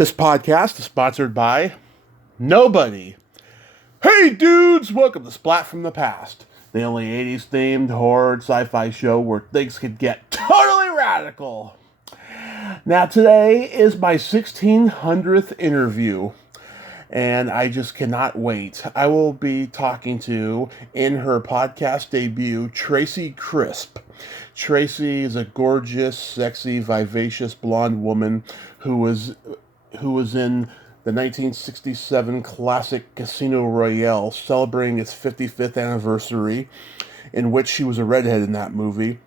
This podcast is sponsored by nobody. Hey dudes, welcome to Splat from the Past, the only 80s themed horror sci-fi show where things could get totally radical. Now today is my 1600th interview, and I just cannot wait. I will be talking to, in her podcast debut, Tracey Crisp. Tracey is a gorgeous, sexy, vivacious blonde woman who was in the 1967 classic Casino Royale, celebrating its 55th anniversary, in which she was a redhead in that movie,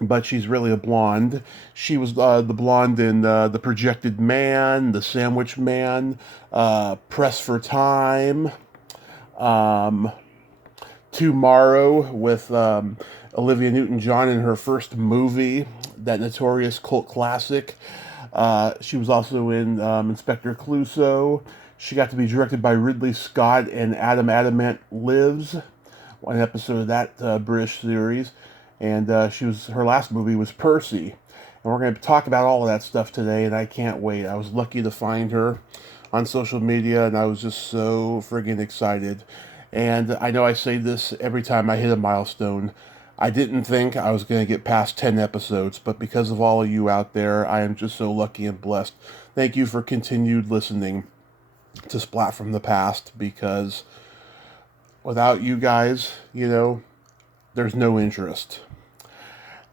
but she's really a blonde. She was the blonde in The Projected Man, The Sandwich Man, Press for Time, Toomorrow with Olivia Newton-John in her first movie, that notorious cult classic. She was also in Inspector Closeau. She got to be directed by Ridley Scott and Adam Adamant Lives, one episode of that British series. And her last movie was Percy. And we're going to talk about all of that stuff today, and I can't wait. I was lucky to find her on social media, and I was just so friggin' excited. And I know I say this every time I hit a milestone. I didn't think I was going to get past 10 episodes, but because of all of you out there, I am just so lucky and blessed. Thank you for continued listening to Splat from the Past, because without you guys, there's no interest.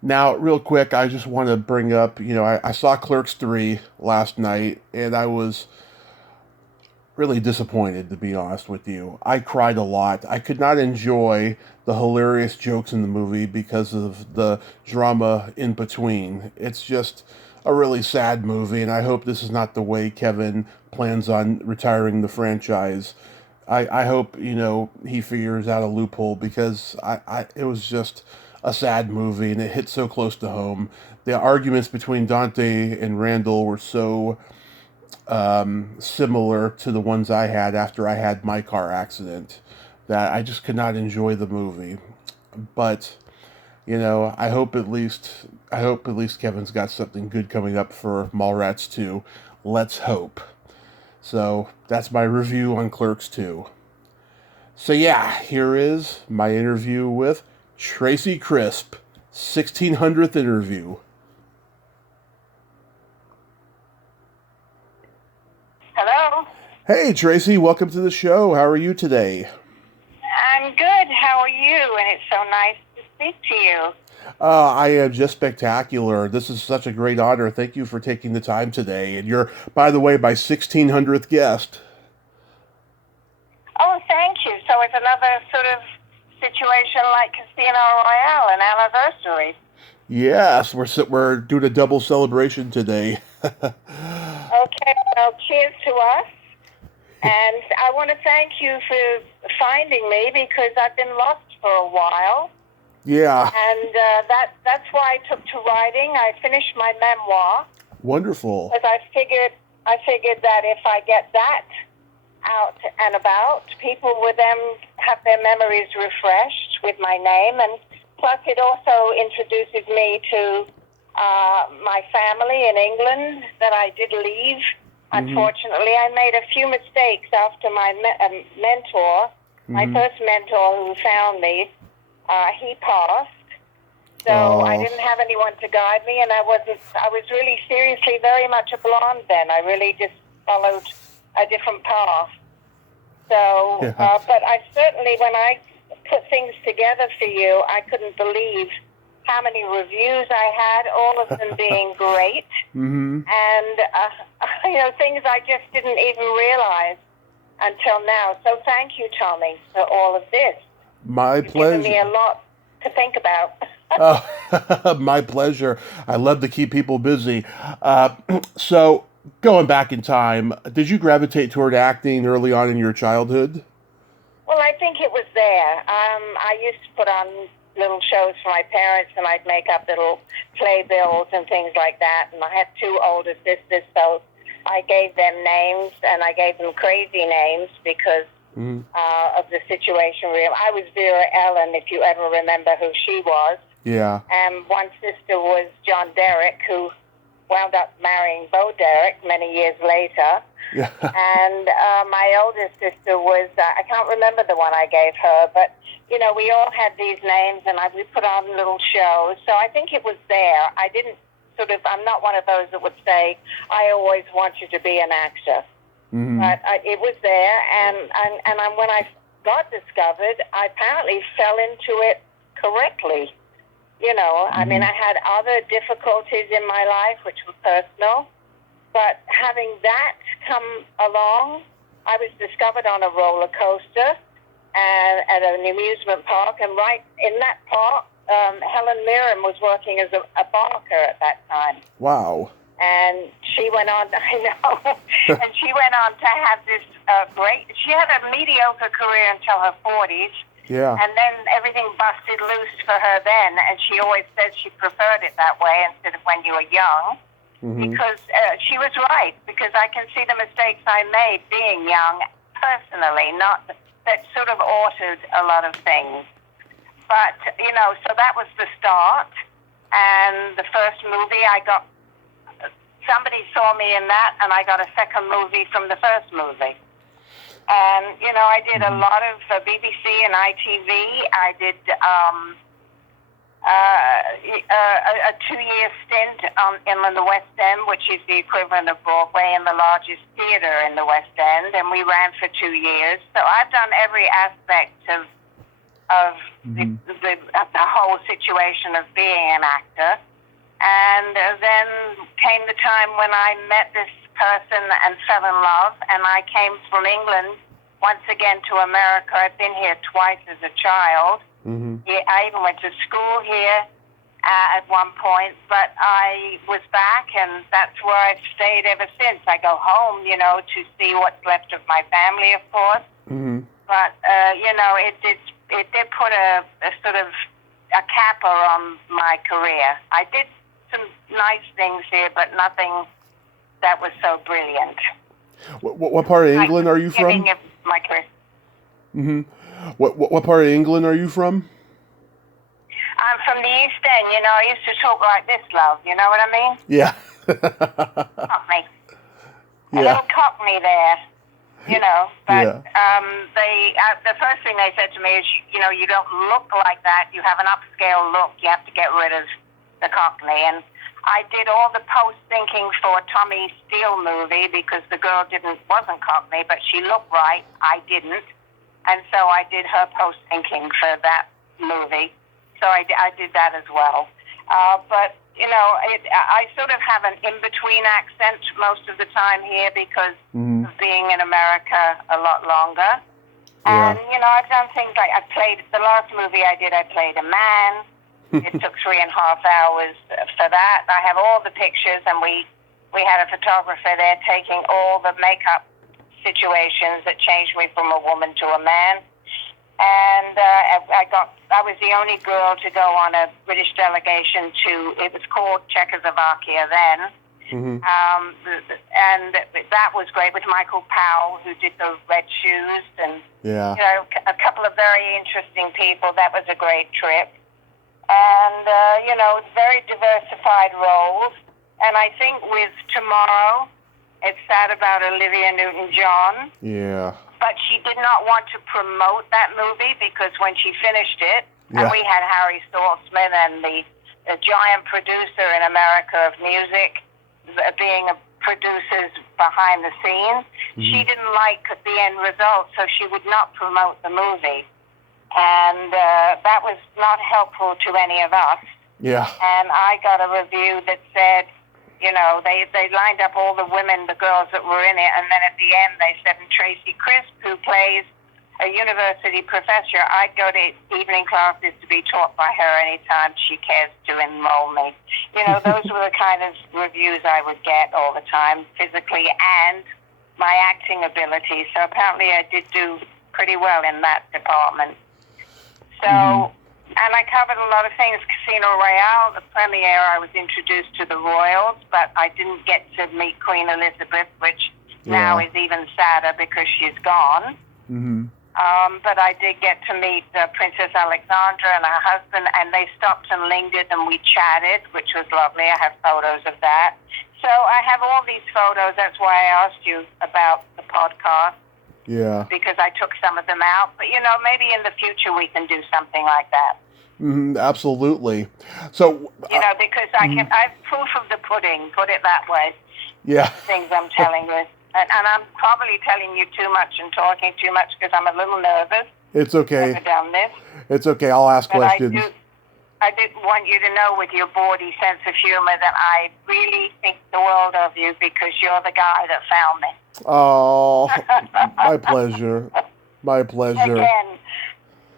Now, real quick, I just want to bring up, I saw Clerks 3 last night, and I was really disappointed, to be honest with you. I cried a lot. I could not enjoy the hilarious jokes in the movie because of the drama in between. It's just a really sad movie, and I hope this is not the way Kevin plans on retiring the franchise. I hope, he figures out a loophole, because it was just a sad movie, and it hit so close to home. The arguments between Dante and Randall were so similar to the ones I had after I had my car accident, that I just could not enjoy the movie. But I hope at least Kevin's got something good coming up for Mallrats 2. Let's hope. So that's my review on Clerks 2. So yeah, here is my interview with Tracey Crisp, 1600th interview. Hello. Hey, Tracey, welcome to the show. How are you today? I'm good. How are you? And it's so nice to speak to you. I am just spectacular. This is such a great honor. Thank you for taking the time today. And you're, by the way, my 1600th guest. Oh, thank you. So it's another sort of situation like Casino Royale, an anniversary. Yes, we're doing a double celebration today. Okay, well, cheers to us. And I want to thank you for finding me, because I've been lost for a while. Yeah. And that's why I took to writing. I finished my memoir. Wonderful. Because I figured that if I get that out and about, people would then have their memories refreshed with my name. And plus it also introduces me to my family in England that I did leave. Unfortunately, I made a few mistakes after my mentor, my first mentor who found me. He passed, so I didn't have anyone to guide me, and I was really seriously very much a blonde then. I really just followed a different path. So, but I certainly, when I put things together for you, I couldn't believe how many reviews I had, all of them being great, and things I just didn't even realize until now. So thank you, Tommy, for all of this. My pleasure. You've given me a lot to think about. My pleasure. I love to keep people busy. So, going back in time, did you gravitate toward acting early on in your childhood? Well, I think it was there. I used to put on little shows for my parents, and I'd make up little playbills and things like that. And I had two older sisters, so I gave them names, and I gave them crazy names because of the situation. I was Vera Ellen, if you ever remember who she was. Yeah. And one sister was John Derrick, who wound up marrying Bo Derek many years later. Yeah. And my oldest sister was, I can't remember the one I gave her, but, you know, we all had these names, and we put on little shows. So I think it was there. I didn't I'm not one of those that would say, I always want you to be an actor. Mm-hmm. But it was there, and when I got discovered, I apparently fell into it correctly. You know, I mean, I had other difficulties in my life, which were personal, but having that come along, I was discovered on a roller coaster and at an amusement park, and right in that park, Helen Mirren was working as a barker at that time. Wow. And she went on, I know, and she went on to have this she had a mediocre career until her 40s. Yeah. And then everything busted loose for her then, and she always said she preferred it that way instead of when you were young. Because she was right, because I can see the mistakes I made being young personally, not that sort of altered a lot of things. But, you know, so that was the start. And the first movie somebody saw me in that, and I got a second movie from the first movie. And, you know, I did a lot of BBC and ITV. I did a 2-year stint in the West End, which is the equivalent of Broadway and the largest theater in the West End, and we ran for 2 years. So I've done every aspect of the whole situation of being an actor. And then came the time when I met this person and fell in love, and I came from England once again to America. I've been here twice as a child. I even went to school here at one point, but I was back, and that's where I've stayed ever since. I go home, you know, to see what's left of my family, of course. But, you know, it did put a sort of a capper on my career. I did some nice things here, but nothing that was so brilliant. What part of England are you from? My career. What part of England are you from? I'm from the East End. You know, I used to talk like this, love. You know what I mean? Yeah. Cockney. A little Cockney there. You know, but the first thing they said to me is, you know, you don't look like that. You have an upscale look. You have to get rid of the Cockney. And I did all the post-thinking for Tommy Steele movie because the girl wasn't Cockney, but she looked right. I didn't. And so I did her post-thinking for that movie. So I did that as well. But, you know, I sort of have an in-between accent most of the time here because of being in America a lot longer. And, you know, I've done things like the last movie I did, I played a man. It took 3.5 hours for that. I have all the pictures, and we had a photographer there taking all the makeup situations that changed me from a woman to a man. And I was the only girl to go on a British delegation it was called Czechoslovakia then. And that was great with Michael Powell, who did the Red Shoes, and you know, a couple of very interesting people. That was a great trip. And, you know, very diversified roles. And I think with Toomorrow, it's sad about Olivia Newton-John. Yeah. But she did not want to promote that movie because when she finished it, and we had Harry Saltzman and the giant producer in America of music being a producers behind the scenes, she didn't like the end result, so she would not promote the movie. And that was not helpful to any of us. Yeah. And I got a review that said, you know, they lined up all the women, the girls that were in it, and then at the end they said, and Tracey Crisp, who plays a university professor, I'd go to evening classes to be taught by her anytime she cares to enroll me. You know, those were the kind of reviews I would get all the time, physically and my acting ability. So apparently I did do pretty well in that department. So, and I covered a lot of things. Casino Royale, the premiere, I was introduced to the Royals, but I didn't get to meet Queen Elizabeth, which now is even sadder because she's gone. But I did get to meet Princess Alexandra and her husband, and they stopped and lingered, and we chatted, which was lovely. I have photos of that. So I have all these photos. That's why I asked you about the podcast. Yeah. Because I took some of them out. But, maybe in the future we can do something like that. Absolutely. So, because I have proof of the pudding, put it that way. Yeah. Things I'm telling you. And I'm probably telling you too much and talking too much because I'm a little nervous. It's okay. I've never done this. It's okay. I'll ask questions. I did want you to know with your bawdy sense of humor that I really think the world of you because you're the guy that found me. Oh, my pleasure. My pleasure. Again.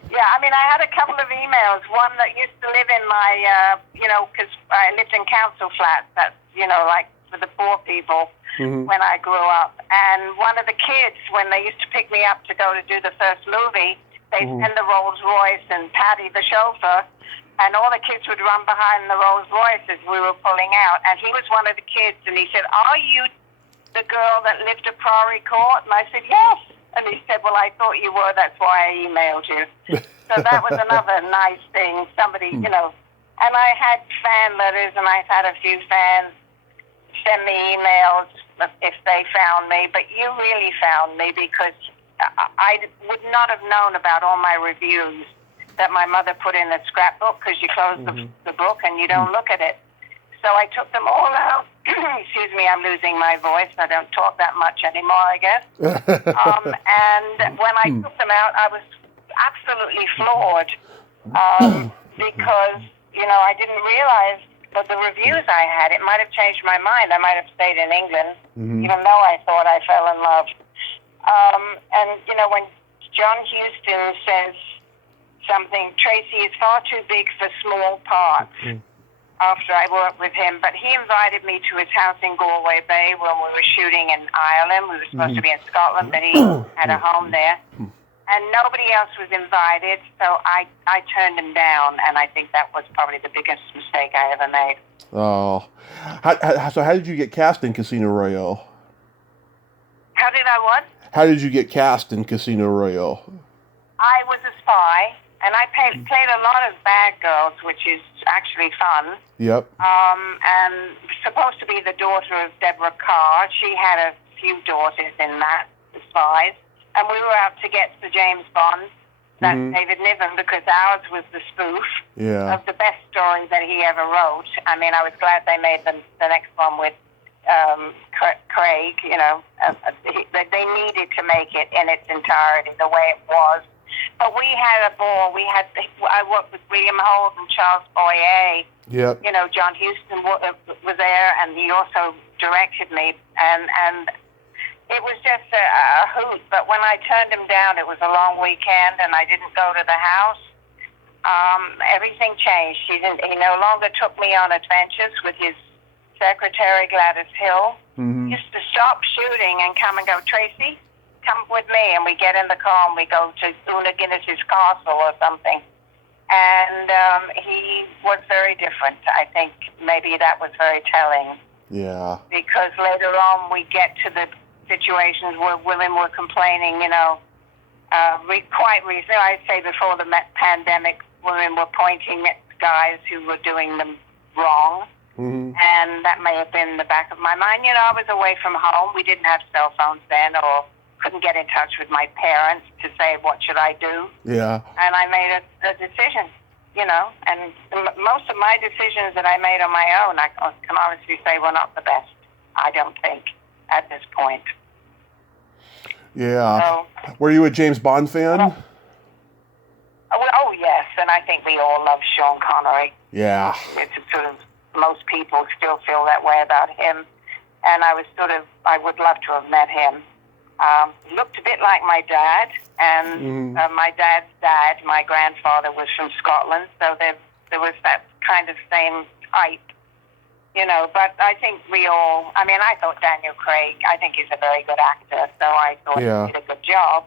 Yeah, I had a couple of emails. One that used to live in my, because I lived in council flats. That's, like for the poor people when I grew up. And one of the kids, when they used to pick me up to go to do the first movie, they'd send the Rolls Royce and Patty the chauffeur, and all the kids would run behind the Rolls Royce as we were pulling out. And he was one of the kids, and he said, "Are you the girl that lived at Priory Court?" And I said, "Yes." And he said, "Well, I thought you were. That's why I emailed you." So that was another nice thing. Somebody, and I had fan letters, and I've had a few fans send me emails if they found me. But you really found me because I would not have known about all my reviews that my mother put in a scrapbook because you close the book and you don't look at it. So I took them all out. Excuse me, I'm losing my voice. I don't talk that much anymore, I guess. And when I took them out, I was absolutely floored because, I didn't realize that the reviews I had, it might have changed my mind. I might have stayed in England, even though I thought I fell in love. And, when John Huston says something, Tracey is far too big for small parts. After I worked with him, but he invited me to his house in Galway Bay when we were shooting in Ireland. We were supposed to be in Scotland, but he had a home there. And nobody else was invited, so I turned him down, and I think that was probably the biggest mistake I ever made. Oh. So how did you get cast in Casino Royale? How did I what? How did you get cast in Casino Royale? I was a spy, and I played a lot of bad girls, which is actually fun. Yep. And supposed to be the daughter of Deborah Carr. She had a few daughters in that, the spies. And we were out to get the James Bond, that's David Niven, because ours was the spoof of the best story that he ever wrote. I was glad they made the next one with Craig, they needed to make it in its entirety, the way it was. But we had a ball. I worked with William Holt and Charles Boyer. Yep. John Huston was there, and he also directed me. And it was just a hoot. But when I turned him down, it was a long weekend, and I didn't go to the house. Everything changed. He no longer took me on adventures with his secretary, Gladys Hill. He used to stop shooting and come and go, "Tracey, come with me," and we get in the car and we go to Una Guinness's castle or something. And he was very different. I think maybe that was very telling. Yeah. Because later on we get to the situations where women were complaining, quite recently, I'd say before the pandemic, women were pointing at guys who were doing them wrong. And that may have been in the back of my mind. I was away from home. We didn't have cell phones then, or couldn't get in touch with my parents to say, what should I do? Yeah. And I made a decision, and most of my decisions that I made on my own, I can honestly say were not the best, I don't think, at this point. Yeah. So, were you a James Bond fan? Oh, yes, and I think we all love Sean Connery. Yeah. It's sort of, most people still feel that way about him, and I would love to have met him. He looked a bit like my dad, and my dad's dad, my grandfather, was from Scotland, so there was that kind of same type, but I think I thought Daniel Craig, I think he's a very good actor, so I thought he did a good job,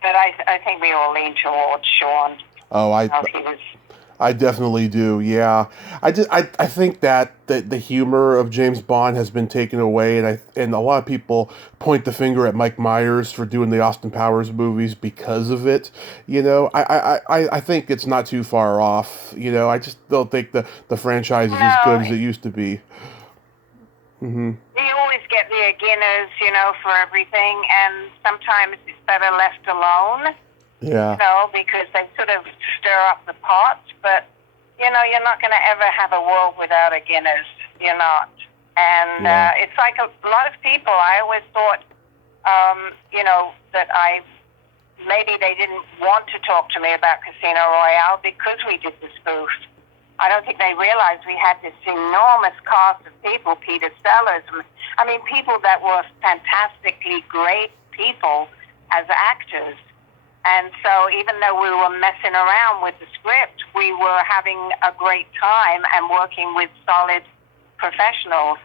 but I think we all lean towards Sean. Oh, I definitely do. Yeah, I think that the humor of James Bond has been taken away, and a lot of people point the finger at Mike Myers for doing the Austin Powers movies because of it. I think it's not too far off. I just don't think the franchise is as good No, as it used to be. Hmm. you always get the beginners, for everything, and sometimes it's better left alone, Yeah. because they sort of stir up the pot. But, you're not going to ever have a world without a Guinness. You're not. And Yeah. it's like a lot of people, I always thought, that maybe they didn't want to talk to me about Casino Royale because we did the spoof. I don't think they realized we had this enormous cast of people, Peter Sellers, people that were fantastically great people as actors. And so even though we were messing around with the script, we were having a great time and working with solid professionals,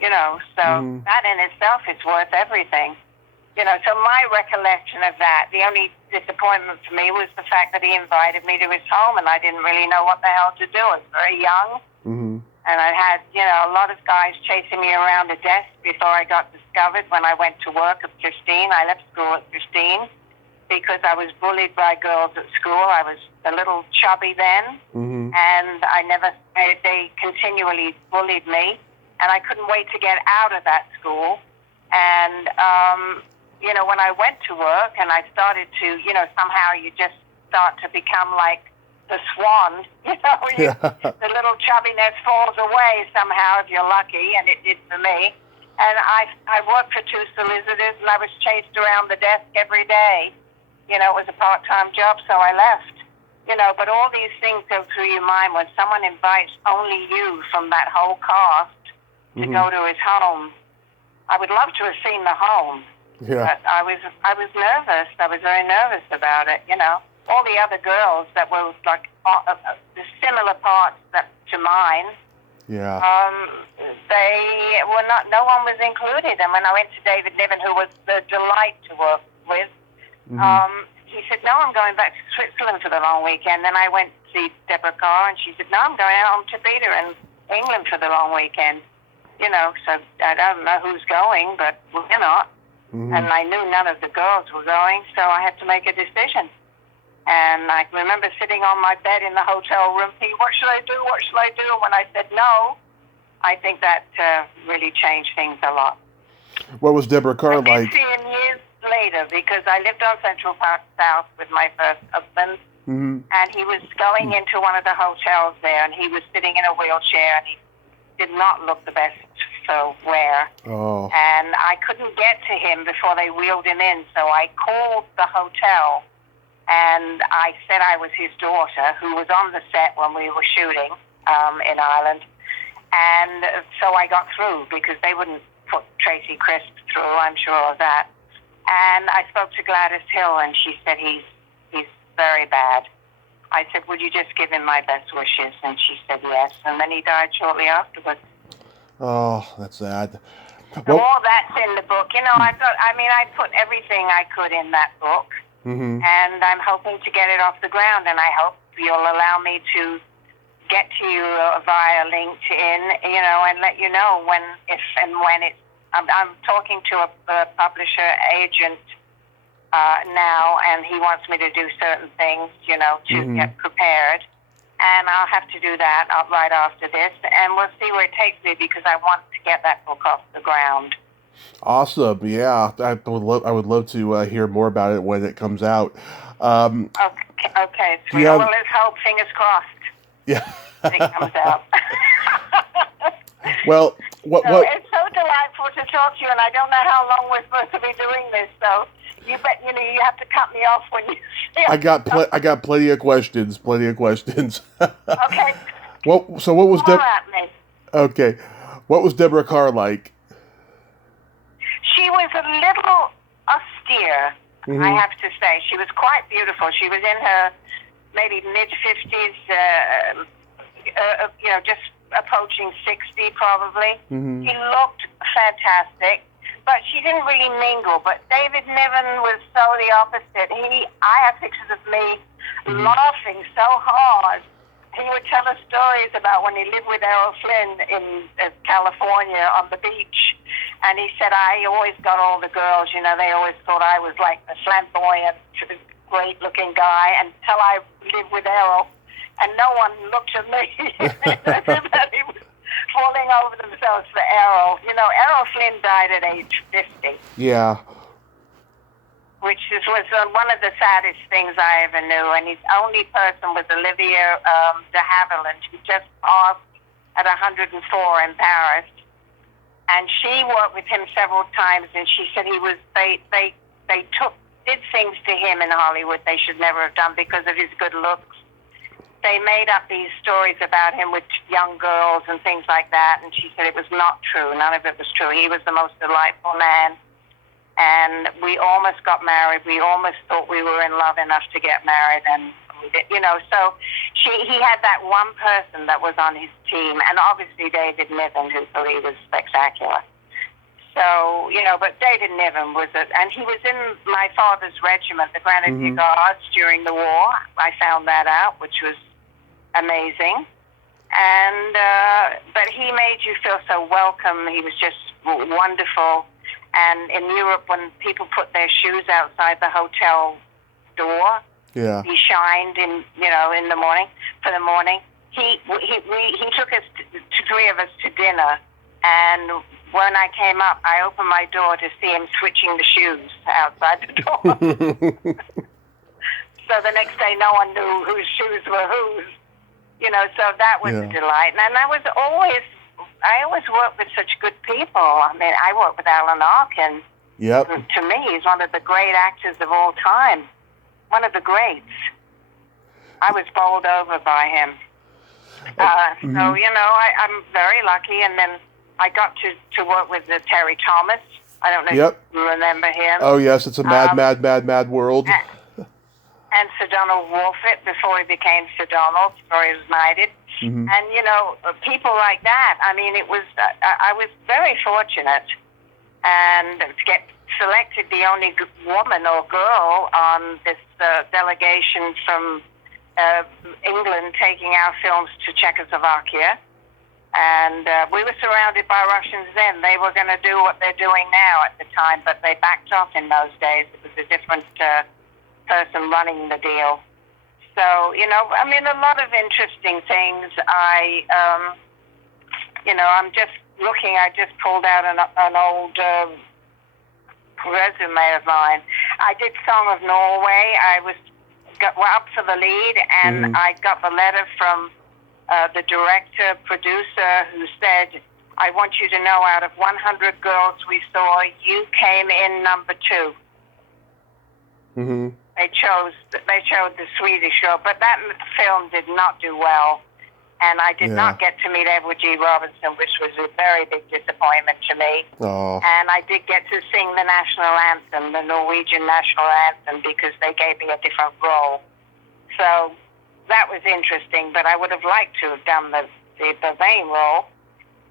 so Mhm. that in itself is worth everything. So my recollection of that, the only disappointment for me was the fact that he invited me to his home and I didn't really know what the hell to do. I was very young Mhm. and I had, a lot of guys chasing me around a desk before I got discovered when I went to work at 15. I left school at 15 because I was bullied by girls at school. I was a little chubby then Mhm. and they continually bullied me and I couldn't wait to get out of that school. And, when I went to work and I started to, somehow you just start to become like the swan, Yeah. the little chubbiness falls away somehow if you're lucky, and it did for me. And I worked for two solicitors and I was chased around the desk every day. It was a part-time job, so I left. But all these things go through your mind when someone invites only you from that whole cast to Mhm. go to his home. I would love to have seen the home, Yeah. but I was nervous. I was very nervous about it. All the other girls that were like the similar parts to mine, Yeah. they were not. No one was included. And when I went to David Niven, who was the delight to work with, Mhm. he said, "No, I'm going back to Switzerland for the long weekend." Then I went to see Deborah Carr, and she said, "No, I'm going home to Peter in England for the long weekend." So I don't know who's going, but we're not. Mhm. And I knew none of the girls were going, so I had to make a decision. And I remember sitting on my bed in the hotel room thinking, what should I do? What should I do? And when I said no, I think that really changed things a lot. What was Deborah I Carr did like? see him years later because I lived on Central Park South with my first husband, Mhm. and he was going into one of the hotels there, and he was sitting in a wheelchair, and he did not look the best for wear. Oh. And I couldn't get to him before they wheeled him in, so I called the hotel, and I said I was his daughter, who was on the set when we were shooting in Ireland. And so I got through because they wouldn't put Tracey Crisp through, I'm sure of that. And I spoke to Gladys Hill, and she said he's very bad. I said, would you just give him my best wishes? And she said yes. And then he died shortly afterwards. Oh, that's sad. So all that's in the book. I put everything I could in that book. Mhm. And I'm hoping to get it off the ground. And I hope you'll allow me to get to you via LinkedIn, and let you know if and when it's. I'm talking to a publisher agent now, and he wants me to do certain things, to get prepared. And I'll have to do that right after this, and we'll see where it takes me because I want to get that book off the ground. Awesome. Yeah, I would love to hear more about it when it comes out. Okay, Do you sweet. have? Well, let's hope, fingers crossed, Yeah. that it comes out. Well, So it's so delightful to talk to you, and I don't know how long we're supposed to be doing this. So you have to cut me off when you. I got plenty of questions. Plenty of questions. Okay. So what was More at me. Okay, what was Deborah Carr like? She was a little austere, Mhm. I have to say. She was quite beautiful. She was in her maybe mid-50s, just approaching 60 probably. Mhm. She looked fantastic, but she didn't really mingle. But David Niven was so the opposite. I have pictures of me laughing so hard. he would tell us stories about when he lived with Errol Flynn in California on the beach. And he said, I always got all the girls, you know, they always thought I was like the flamboyant, great-looking guy until I lived with Errol. And no one looked at me. Everybody was falling over themselves for Errol. You know, Errol Flynn died at age 50. Yeah. Which was one of the saddest things I ever knew. And his only person was Olivia de Havilland, who just passed at 104 in Paris. And she worked with him several times, and she said they did things to him in Hollywood they should never have done because of his good looks. They made up these stories about him with young girls and things like that, and she said it was not true. None of it was true. He was the most delightful man. And we almost got married. We almost thought we were in love enough to get married, and we did, you know. So he had that one person that was on his team, and obviously David Niven, who he was spectacular. So, you know, but David Niven and he was in my father's regiment, the Grenadier Guards, during the war. I found that out, which was amazing. And but he made you feel so welcome. He was just wonderful. And in Europe, when people put their shoes outside the hotel door, he shined in the morning for the morning. He took us three of us to dinner, and when I came up, I opened my door to see him switching the shoes outside the door. So the next day, no one knew whose shoes were whose. You know, so that was a delight. And I always worked with such good people. I mean, I worked with Alan Arkin. Yep. To me, he's one of the great actors of all time. One of the greats. I was bowled over by him. So, you know, I'm very lucky. And then I got to work with Terry Thomas. I don't know if you remember him. Oh, yes. It's a mad world. And Sir Donald Wolfett before he became Sir Donald, before he was knighted. And, you know, people like that. I mean, it was, I was very fortunate. And to get selected the only woman or girl on this delegation from England taking our films to Czechoslovakia. And we were surrounded by Russians then. They were going to do what they're doing now at the time, but they backed off in those days. It was a different person running the deal. So, you know, I mean, a lot of interesting things. I'm just looking. I just pulled out an old resume of mine. I did Song of Norway. I was up for the lead, and I got the letter from the director, producer, who said, I want you to know out of 100 girls we saw, you came in number 2. They chose the Swedish girl, but that film did not do well, and I did not get to meet Edward G. Robinson, which was a very big disappointment to me. Oh. And I did get to sing the national anthem, the Norwegian national anthem, because they gave me a different role. So that was interesting, but I would have liked to have done the main role.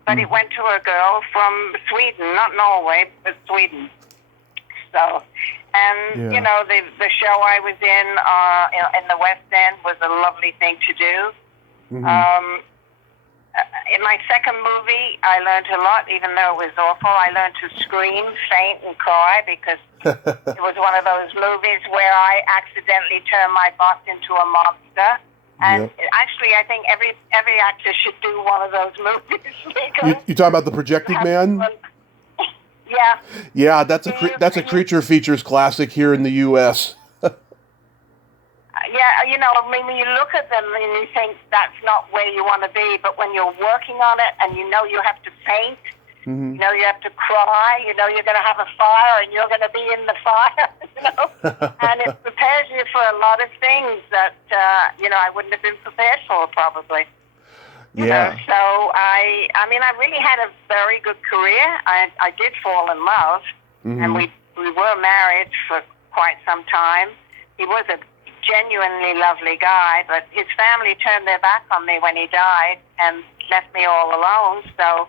But it went to a girl from Sweden, not Norway, but Sweden. So, and, you know, the show I was in the West End was a lovely thing to do. In my second movie, I learned a lot, even though it was awful. I learned to scream, faint, and cry because it was one of those movies where I accidentally turned my boss into a monster. And actually, I think every actor should do one of those movies. You talking about The Projecting Man? Yeah. Yeah, that's a Creature Features classic here in the U.S. Yeah, you know, I mean, when you look at them and you think that's not where you want to be, but when you're working on it and you know you have to faint, you know you have to cry, you know you're going to have a fire and you're going to be in the fire, you know, and it prepares you for a lot of things that, you know, I wouldn't have been prepared for probably. You know, so I mean, I really had a very good career. I did fall in love, and we were married for quite some time. He was a genuinely lovely guy, but his family turned their back on me when he died and left me all alone. So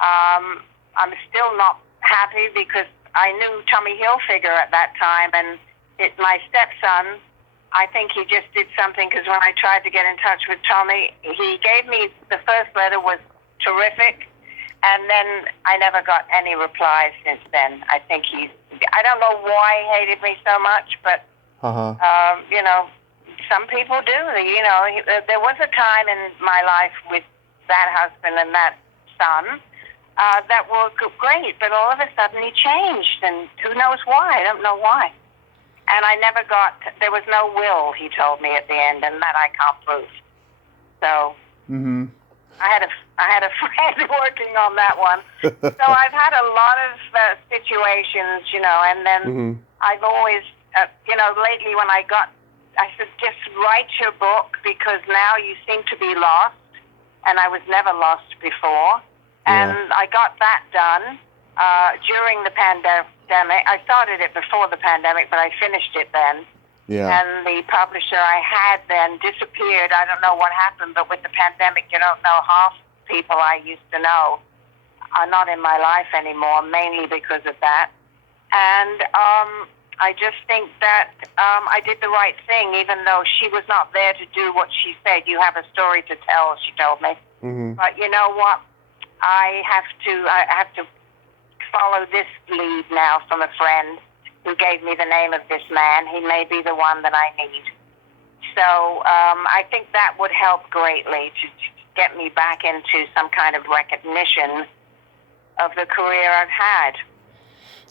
I'm still not happy because I knew Tommy Hilfiger at that time, and my stepson, I think he just did something, because when I tried to get in touch with Tommy, he gave me, the first letter was terrific, and then I never got any replies since then. I think I don't know why he hated me so much, but, you know, some people do. You know, there was a time in my life with that husband and that son that were great, but all of a sudden he changed, and who knows why? I don't know why. And I never got, there was no will, he told me at the end, and that I can't prove. So I had a friend working on that one. So I've had a lot of situations, you know, and then I've always, you know, lately when I said, just write your book, because now you seem to be lost, and I was never lost before. And I got that done during the pandemic. I started it before the pandemic, but I finished it then. Yeah. And the publisher I had then disappeared. I don't know what happened, but with the pandemic, you don't know, half people I used to know are not in my life anymore, mainly because of that. And I just think that I did the right thing, even though she was not there to do what she said. You have a story to tell, she told me. But you know what? I have to follow this lead now from a friend who gave me the name of this man. He may be the one that I need. So I think that would help greatly to get me back into some kind of recognition of the career I've had.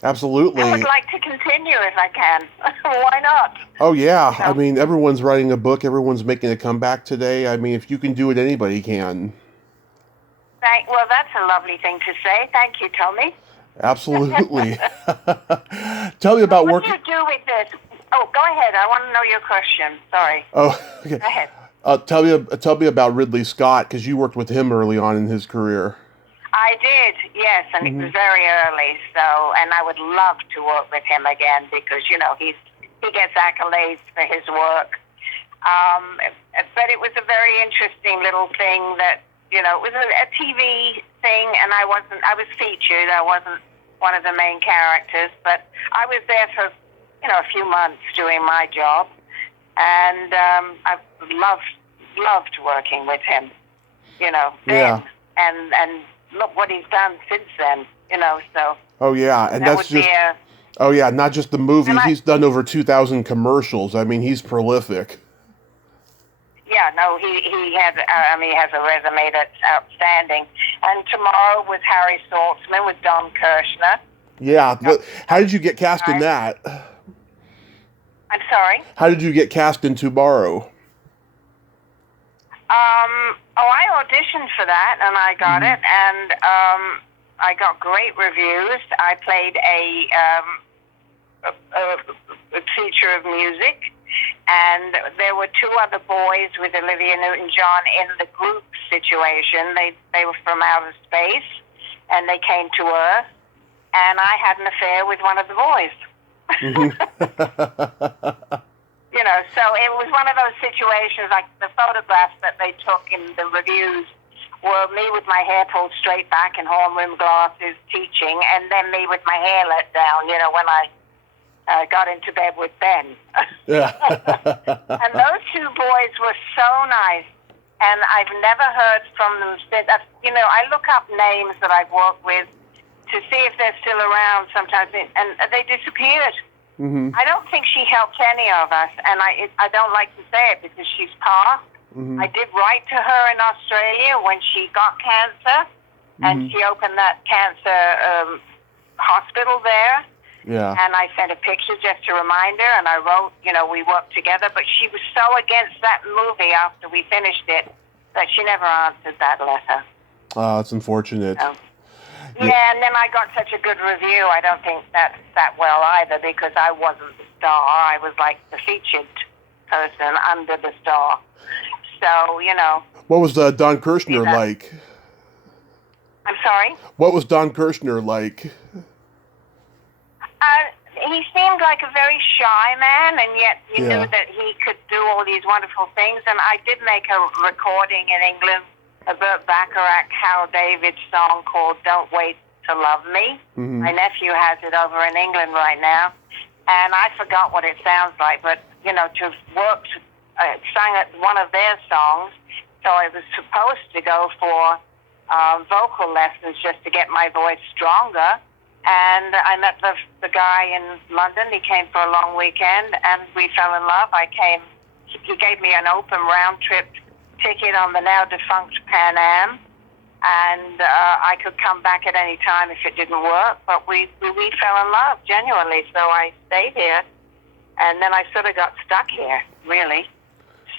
Absolutely. I would like to continue if I can. Why not? Oh, yeah. I mean, everyone's writing a book. Everyone's making a comeback today. I mean, if you can do it, anybody can. Well, that's a lovely thing to say. Thank you, Tommy. Absolutely. Tell me about working. What do you do with this? Oh, go ahead. I want to know your question. Sorry. Oh, okay. Go ahead. Tell me about Ridley Scott, because you worked with him early on in his career. I did, yes, and it was very early. So, and I would love to work with him again, because you know he gets accolades for his work. But it was a very interesting little thing that, you know, it was a TV thing, and I was featured. I wasn't one of the main characters, but I was there for, you know, a few months doing my job, and I loved working with him, you know, then. Yeah. And look what he's done since then, you know, so. Oh, yeah, and that's just, not just the movie. He's done over 2,000 commercials. I mean, he's prolific. Yeah, no, he has a resume that's outstanding. And Toomorrow with Harry Saltzman, with Don Kirshner. Yeah, how did you get cast in that? I'm sorry? How did you get cast in Toomorrow? I auditioned for that, and I got it, and I got great reviews. I played a teacher of music, and there were two other boys with Olivia Newton-John in the group situation. They were from outer space, and they came to Earth, and I had an affair with one of the boys. You know, so it was one of those situations, like the photographs that they took in the reviews were me with my hair pulled straight back and horn-rimmed glasses teaching, and then me with my hair let down, you know, when I got into bed with Ben. Yeah. And those two boys were so nice, and I've never heard from them since. You know, I look up names that I've worked with to see if they're still around sometimes, and they disappeared. I don't think she helped any of us, and I don't like to say it because she's passed. I did write to her in Australia when she got cancer, and she opened that cancer hospital there. Yeah. And I sent a picture just to remind her, and I wrote, you know, we worked together, but she was so against that movie after we finished it that she never answered that letter. Oh, it's unfortunate. So. Yeah, and then I got such a good review. I don't think that's that well either, because I wasn't the star. I was like the featured person under the star. So, you know. What was Don Kirshner like? I'm sorry? What was Don Kirshner like? He seemed like a very shy man, and yet you knew that he could do all these wonderful things. And I did make a recording in England, a Burt Bacharach, Hal David song called Don't Wait to Love Me. My nephew has it over in England right now. and I forgot what it sounds like, but, to have worked, sang at one of their songs, so I was supposed to go for vocal lessons just to get my voice stronger, and I met the guy in London. He came for a long weekend, and we fell in love. He gave me an open round-trip ticket on the now-defunct Pan Am, and I could come back at any time if it didn't work, but we fell in love, genuinely, so I stayed here, and then I sort of got stuck here, really.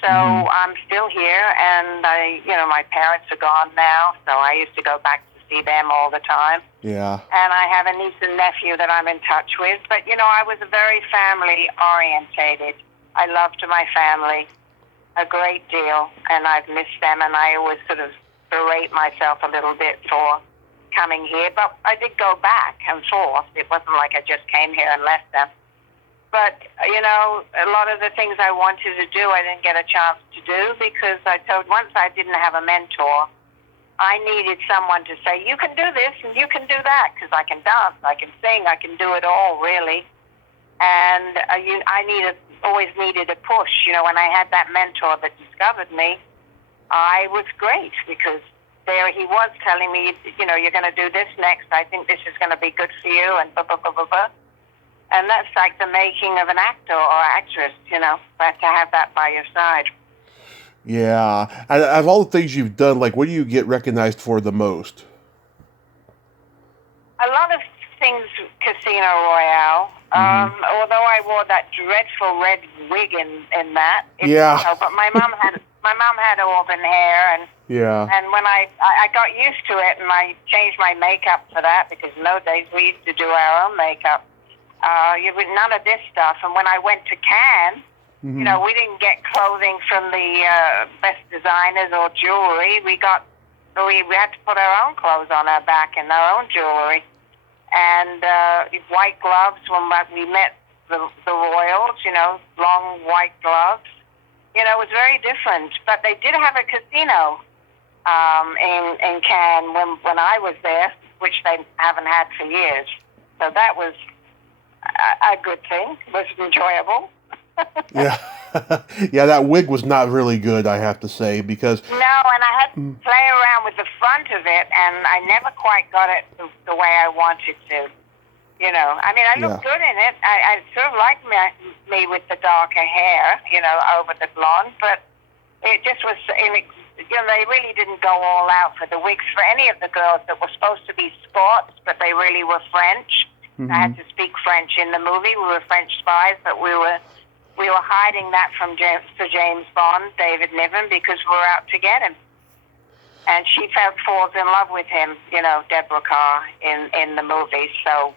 So I'm still here, and my parents are gone now, so I used to go back to see them all the time. Yeah. And I have a niece and nephew that I'm in touch with, but, I was very family-orientated. I loved my family a great deal, and I've missed them, and I always sort of berate myself a little bit for coming here, but I did go back and forth. It wasn't like I just came here and left them. But, a lot of the things I wanted to do, I didn't get a chance to do because once I didn't have a mentor, I needed someone to say, you can do this and you can do that, because I can dance, I can sing, I can do it all, really. And I always needed a push. When I had that mentor that discovered me, I was great because there he was telling me, you're going to do this next. I think this is going to be good for you, and blah, blah, blah, blah, blah. And that's like the making of an actor or actress, but to have that by your side. Yeah. Out of all the things you've done, like, what do you get recognized for the most? A lot of things, Casino Royale. Although I wore that dreadful red wig in that. But my mom had auburn hair, and and when I got used to it, and I changed my makeup for that, because in those days we used to do our own makeup. With none of this stuff. And when I went to Cannes, we didn't get clothing from the best designers or jewelry. We had to put our own clothes on our back and our own jewelry. And white gloves when we met the royals, long white gloves. It was very different. But they did have a casino in Cannes when I was there, which they haven't had for years. So that was a good thing. It was enjoyable. Yeah. Yeah, that wig was not really good, I have to say, because... No, and I had to play around with the front of it, and I never quite got it the way I wanted to. I looked good in it. I sort of liked me with the darker hair, over the blonde, but it just was... they really didn't go all out for the wigs for any of the girls that were supposed to be Scots, but they really were French. I had to speak French in the movie. We were French spies, but we were hiding that from Sir James Bond, David Niven, because we were out to get him. And she falls in love with him, Deborah Carr in the movie. So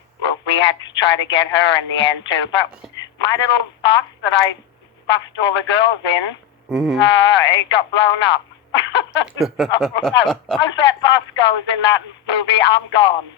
we had to try to get her in the end too. But my little bus that I bussed all the girls in, it got blown up. Once that bus goes in that movie, I'm gone.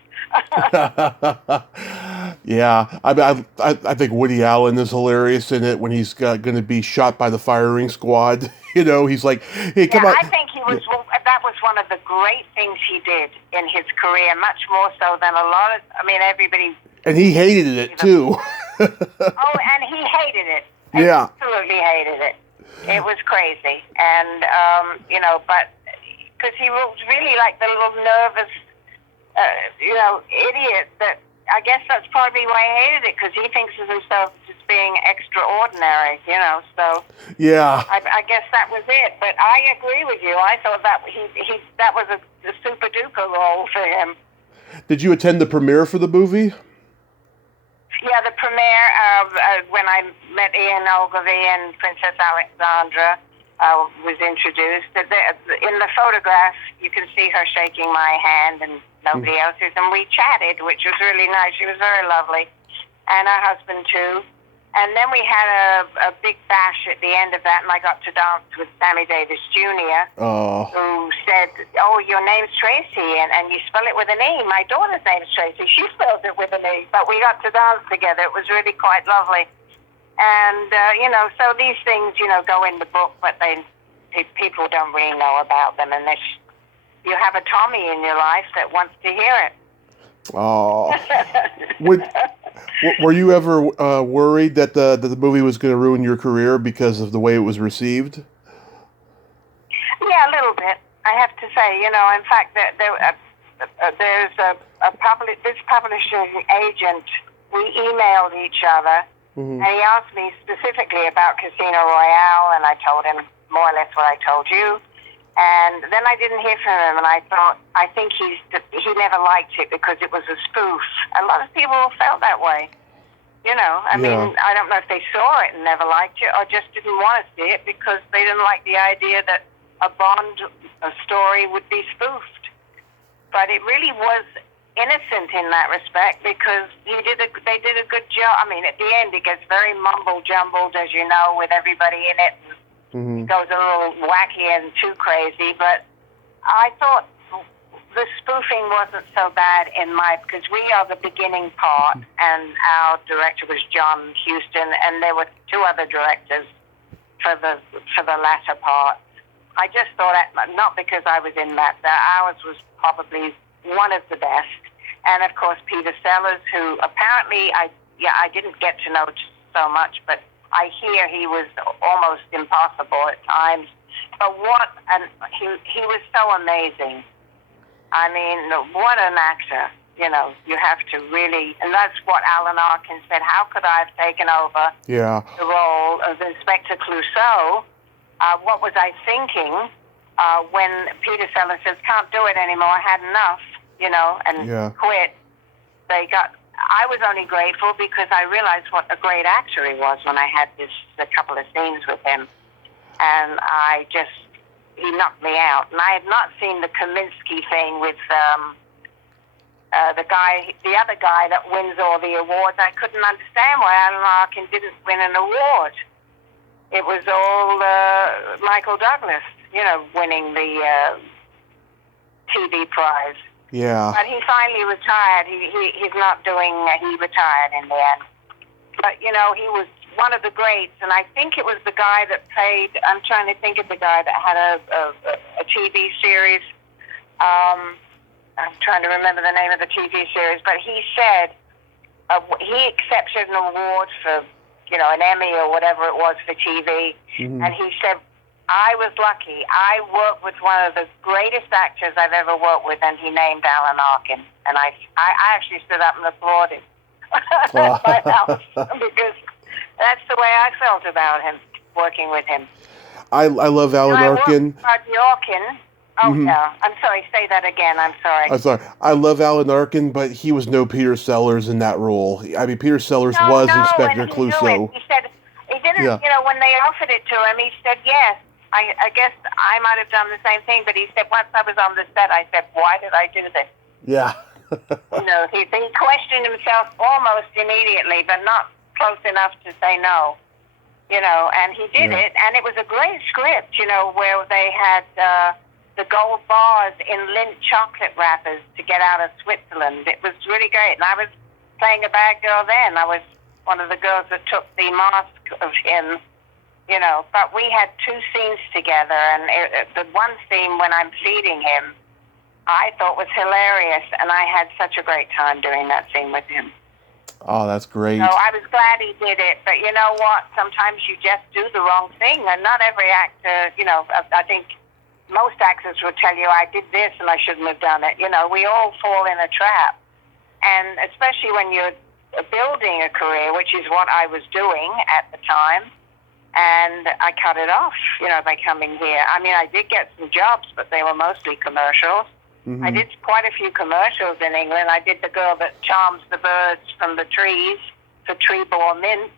Yeah, I think Woody Allen is hilarious in it when he's going to be shot by the firing squad. He's like, "Hey, come on!" I think that was one of the great things he did in his career, much more so than a lot of. everybody. And he hated it too. And he hated it. Yeah, absolutely hated it. It was crazy, and but because he was really like the little nervous. Idiot that I guess that's probably why he hated it, because he thinks of himself as being extraordinary, so yeah. I guess that was it. But I agree with you. I thought that that was a super duper role for him. Did you attend the premiere for the movie? Yeah, the premiere when I met Ian Ogilvy and Princess Alexandra was introduced. In the photograph, you can see her shaking my hand and nobody else's, and we chatted, which was really nice. She was very lovely, and her husband too. And then we had a big bash at the end of that, and I got to dance with Sammy Davis Jr., who said, "Oh, your name's Tracey, and you spell it with an E. My daughter's name's Tracey. She spells it with an E." But we got to dance together. It was really quite lovely. And, so these things, go in the book, but people don't really know about them. And you have a Tommy in your life that wants to hear it. Oh, would were you ever worried that the movie was going to ruin your career because of the way it was received? Yeah, a little bit. I have to say, in fact, there's this publishing agent. We emailed each other, Hmm. and he asked me specifically about Casino Royale, and I told him more or less what I told you. And then I didn't hear from him, and I think he never liked it because it was a spoof. A lot of people felt that way. I mean, Yeah. I don't know if they saw it and never liked it or just didn't want to see it because they didn't like the idea that a story would be spoofed. But it really was innocent in that respect because they did a good job. I mean, at the end, it gets very mumble-jumbled, as you know, with everybody in it. Hmm. It goes a little wacky and too crazy, but I thought the spoofing wasn't so bad because we are the beginning part, and our director was John Huston, and there were two other directors for the latter part. I just thought not because I was in that ours was probably one of the best, and of course Peter Sellers, who apparently I didn't get to know so much, but I hear he was almost impossible at times. But he was so amazing. I mean, what an actor. You have to really, and that's what Alan Arkin said. How could I have taken over Yeah. the role of Inspector Clouseau? What was I thinking when Peter Sellers says, can't do it anymore, I had enough, and Yeah. quit. I was only grateful because I realized what a great actor he was when I had a couple of scenes with him. And he knocked me out. And I had not seen the Kaminsky thing with the other guy that wins all the awards. I couldn't understand why Alan Arkin didn't win an award. It was all Michael Douglas, winning the TV prize. Yeah. But he finally retired. He's not doing. He retired in the end. But he was one of the greats, and I think it was the guy that played. I'm trying to think of the guy that had a TV series. I'm trying to remember the name of the TV series, but he said he accepted an award for an Emmy or whatever it was for TV, Hmm. and he said, I was lucky. I worked with one of the greatest actors I've ever worked with, and he named Alan Arkin. And I actually stood up and applauded at my house because that's the way I felt about him, working with him. I love Alan And I Arkin. worked with Bud Yorkin. Oh, Mhm. yeah. I'm sorry. Say that again. I'm sorry. I'm sorry. I love Alan Arkin, but he was no Peter Sellers in that role. I mean, Peter Sellers No, was and Inspector he knew it. Clouseau. He said, he didn't, Yeah. when they offered it to him, he said yes. I guess I might have done the same thing, but he said once I was on the set, I said, why did I do this? Yeah. He questioned himself almost immediately, but not close enough to say no. And he did it, and it was a great script, where they had the gold bars in Lindt chocolate wrappers to get out of Switzerland. It was really great, and I was playing a bad girl then. I was one of the girls that took the mask of him, but we had two scenes together, and the one scene when I'm feeding him, I thought was hilarious, and I had such a great time doing that scene with him. Oh, that's great. So I was glad he did it, but you know what? Sometimes you just do the wrong thing, and not every actor, I think most actors will tell you, I did this and I shouldn't have done it. We all fall in a trap, and especially when you're building a career, which is what I was doing at the time, and I cut it off, by coming here. I mean, I did get some jobs, but they were mostly commercials. Mhm. I did quite a few commercials in England. I did the girl that charms the birds from the trees for Trebor Mints.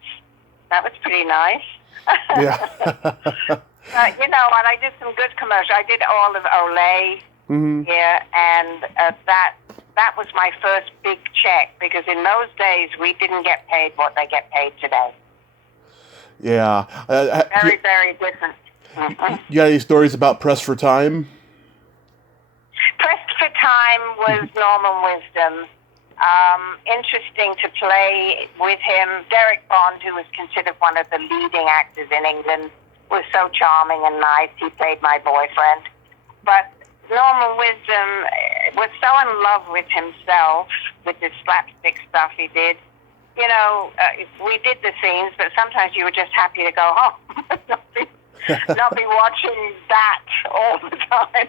That was pretty nice. Yeah. And I did some good commercials. I did all of Olay Mhm. here, and that was my first big check, because in those days we didn't get paid what they get paid today. Yeah. Very, very different. Mhm. You got any stories about Press for Time? Pressed for Time was Norman Wisdom. Interesting to play with him. Derek Bond, who was considered one of the leading actors in England, was so charming and nice. He played my boyfriend. But Norman Wisdom was so in love with himself, with the slapstick stuff he did. You know, we did the scenes, but sometimes you were just happy to go home, not be watching that all the time.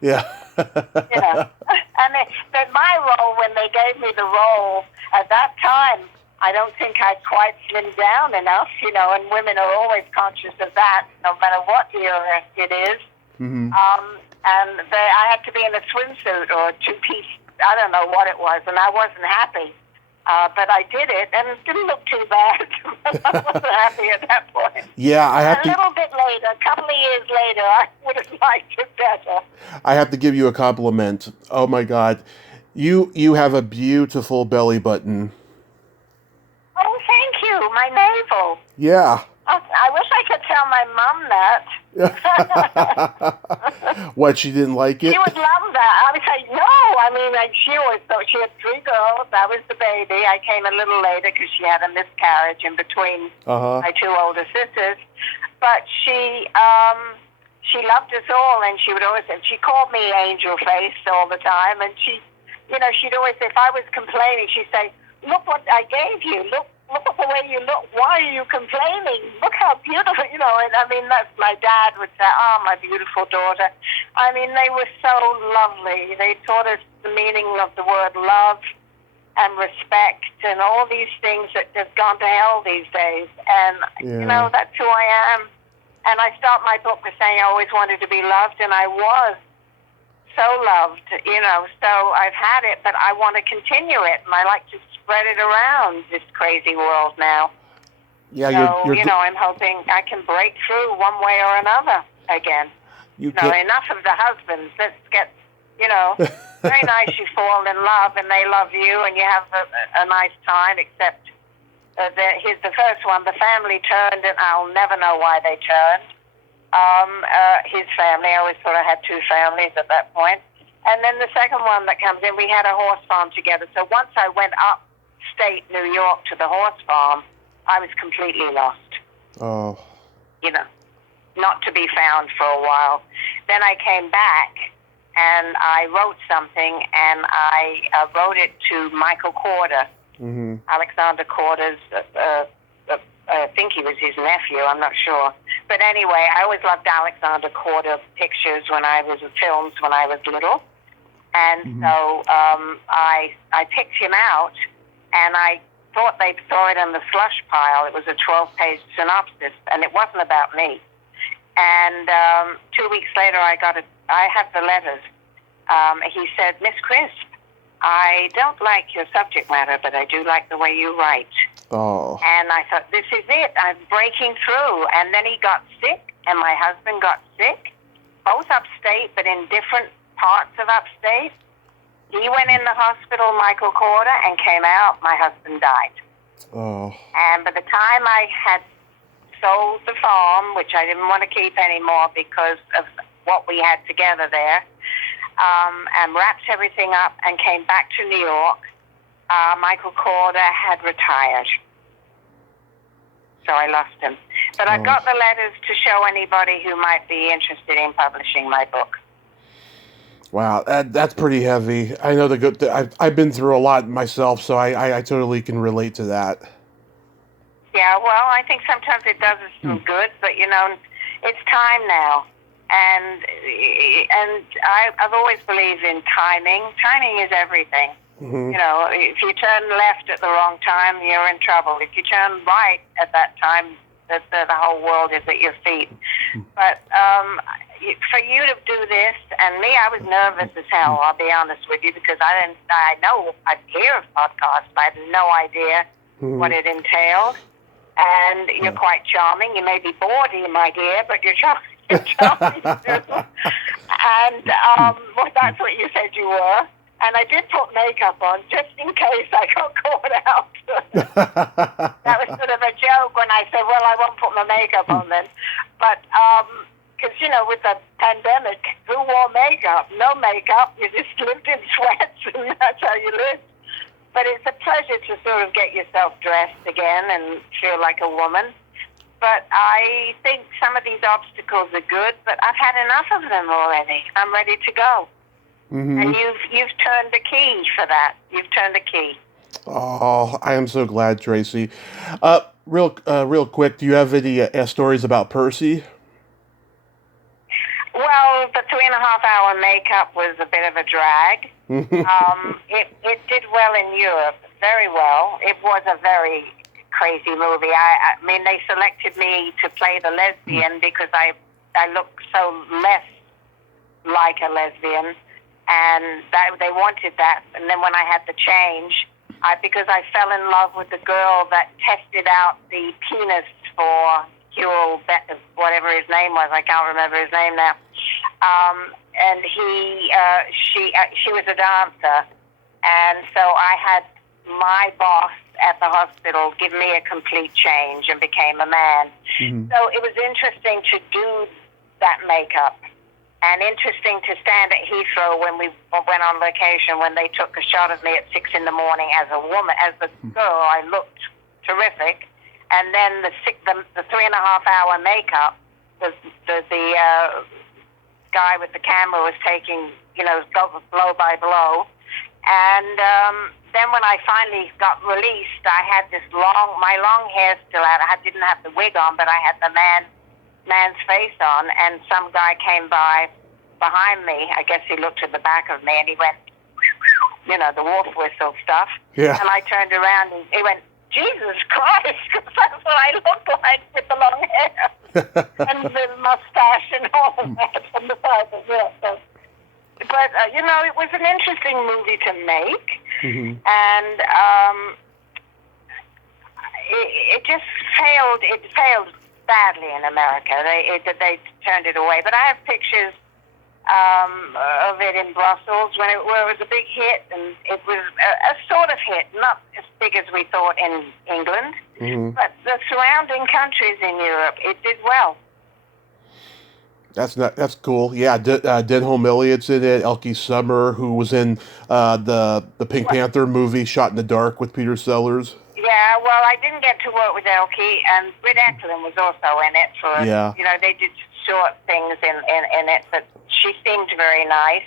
Yeah. You know, and then my role, when they gave me the role at that time, I don't think I quite slimmed down enough, you know, and women are always conscious of that, no matter what era it is. Mm-hmm. And I had to be in a swimsuit or a two-piece, I don't know what it was, and I wasn't happy. But I did it, and it didn't look too bad. I wasn't happy at that point. Yeah, I have a little bit later, a couple of years later, I would have liked it better. I have to give you a compliment. Oh my God, you have a beautiful belly button. Oh, thank you. My navel. Yeah. Oh, I wish I could tell my mom that. What, she didn't like it? She would love that. I would say, no. I mean, like, she always thought she had 3 girls. I was the baby. I came a little later because she had a miscarriage in between my 2 older sisters. But she loved us all, and she would always say, she called me angel face all the time, and she, you know, she'd always say, if I was complaining, she'd say, look what I gave you. Look at the way you look. Why are you complaining? Look how beautiful, you know. And I mean, that's my dad would say, oh, my beautiful daughter. I mean, they were so lovely. They taught us the meaning of the word love and respect and all these things that have gone to hell these days. And, you know, that's who I am. And I start my book with saying I always wanted to be loved, and I was so loved, you know. So I've had it, but I want to continue it, and I like to spread it around this crazy world now. Yeah, so, you know, I'm hoping I can break through one way or another again. You know, enough of the husbands. Let's get, you know, very nice you fall in love and they love you and you have a nice time, except here's the first one. The family turned, and I'll never know why they turned. His family, I always thought I had 2 families at that point. And then the second one that comes in, we had a horse farm together. So once I went upstate New York to the horse farm, I was completely lost. Oh. You know, not to be found for a while. Then I came back and I wrote something, and I wrote it to Michael Corder, Alexander Corder's, I think he was his nephew, I'm not sure. But anyway, I always loved Alexander Corder pictures films when I was little. And so I picked him out, and I thought they'd throw it in the slush pile. It was a 12-page synopsis, and it wasn't about me. And 2 weeks later, I have the letters. He said, Miss Crisp, I don't like your subject matter, but I do like the way you write. Oh. And I thought, this is it. I'm breaking through. And then he got sick, and my husband got sick, both upstate, but in different parts of upstate. He went in the hospital, Michael Corder, and came out. My husband died. Oh. And by the time I had sold the farm, which I didn't want to keep anymore because of what we had together there, and wrapped everything up and came back to New York, Michael Corder had retired. So I lost him. But I've got the letters to show anybody who might be interested in publishing my book. Wow, that's pretty heavy. I know I've been through a lot myself, so I totally can relate to that. Yeah, well, I think sometimes it does us some good, but, you know, it's time now. And I've always believed in timing. Timing is everything. You know, if you turn left at the wrong time, you're in trouble. If you turn right at that time, the whole world is at your feet. But for you to do this, and me, I was nervous as hell, I'll be honest with you, because I'd hear of podcasts, but I had no idea what it entailed. And you're quite charming. You may be bored, my dear, but you're charming. And well, that's what you said you were. And I did put makeup on just in case I got caught out. That was sort of a joke when I said, well, I won't put my makeup on then. But because, you know, with the pandemic, who wore makeup? No makeup. You just lived in sweats, and that's how you lived. But it's a pleasure to sort of get yourself dressed again and feel like a woman. but I think some of these obstacles are good, but I've had enough of them already. I'm ready to go. Mm-hmm. And you've turned the key for that. You've turned the key. Oh, I am so glad, Tracy. Real quick, do you have any stories about Percy? Well, the 3.5 hour makeup was a bit of a drag. It did well in Europe, very well. It was a very crazy movie. I mean, they selected me to play the lesbian because I look so less like a lesbian, and they wanted that. And then when I had the change, because I fell in love with the girl that tested out the penis for Huel, whatever his name was, I can't remember his name now. And she was a dancer, and so I had my boss at the hospital give me a complete change and became a man. Mm-hmm. So it was interesting to do that makeup, and interesting to stand at Heathrow when we went on location, when they took a shot of me at 6 a.m. as a woman, as the girl. I looked terrific. And then the 3.5 hour makeup, the guy with the camera was taking, blow by blow. And then when I finally got released, I had my long hair still out. I didn't have the wig on, but I had the man's face on. And some guy came by behind me. I guess he looked at the back of me and he went, the wolf whistle stuff. Yeah. And I turned around and he went, Jesus Christ, because that's what I look like with the long hair and the mustache and all of that from the side as well. So, but, it was an interesting movie to make. Mm-hmm. And it just failed. It failed badly in America. They turned it away. But I have pictures of it in Brussels where it was a big hit, and it was a sort of hit, not as big as we thought in England, Mm-hmm. but the surrounding countries in Europe, it did well. That's cool. Yeah, Denholm Elliott's in it. Elke Summer, who was in the Pink Panther movie, Shot in the Dark with Peter Sellers. Yeah, well, I didn't get to work with Elke, and Britt Eklund was also in it for, Yeah. They did short things in it, but she seemed very nice.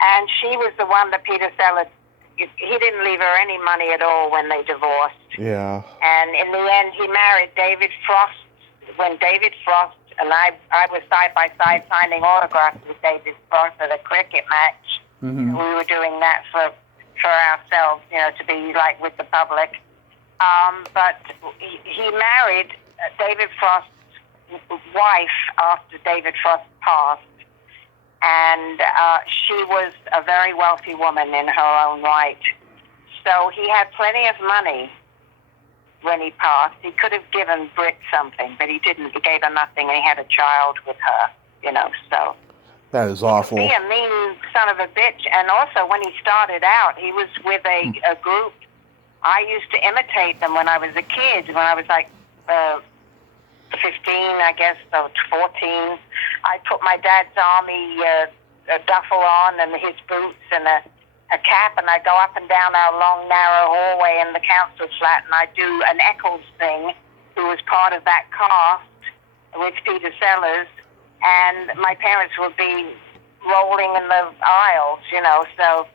And she was the one that Peter Sellers, he didn't leave her any money at all when they divorced. Yeah. And in the end, he married David Frost. When David Frost, and I was side by side signing autographs with David Frost at a cricket match. Mm-hmm. We were doing that for ourselves, to be like with the public. But he married David Frost's wife after David Frost passed, and she was a very wealthy woman in her own right. So he had plenty of money when he passed. He could have given Britt something, but he didn't. He gave her nothing, and he had a child with her, so. That is awful. He could be a mean son of a bitch. And also, when he started out, he was with a group. I used to imitate them when I was a kid, when I was like 15, I guess, or 14. I put my dad's army duffel on and his boots and a cap, and I'd go up and down our long, narrow hallway in the council flat, and I'd do an Eccles thing, who was part of that cast with Peter Sellers, and my parents would be rolling in the aisles, so,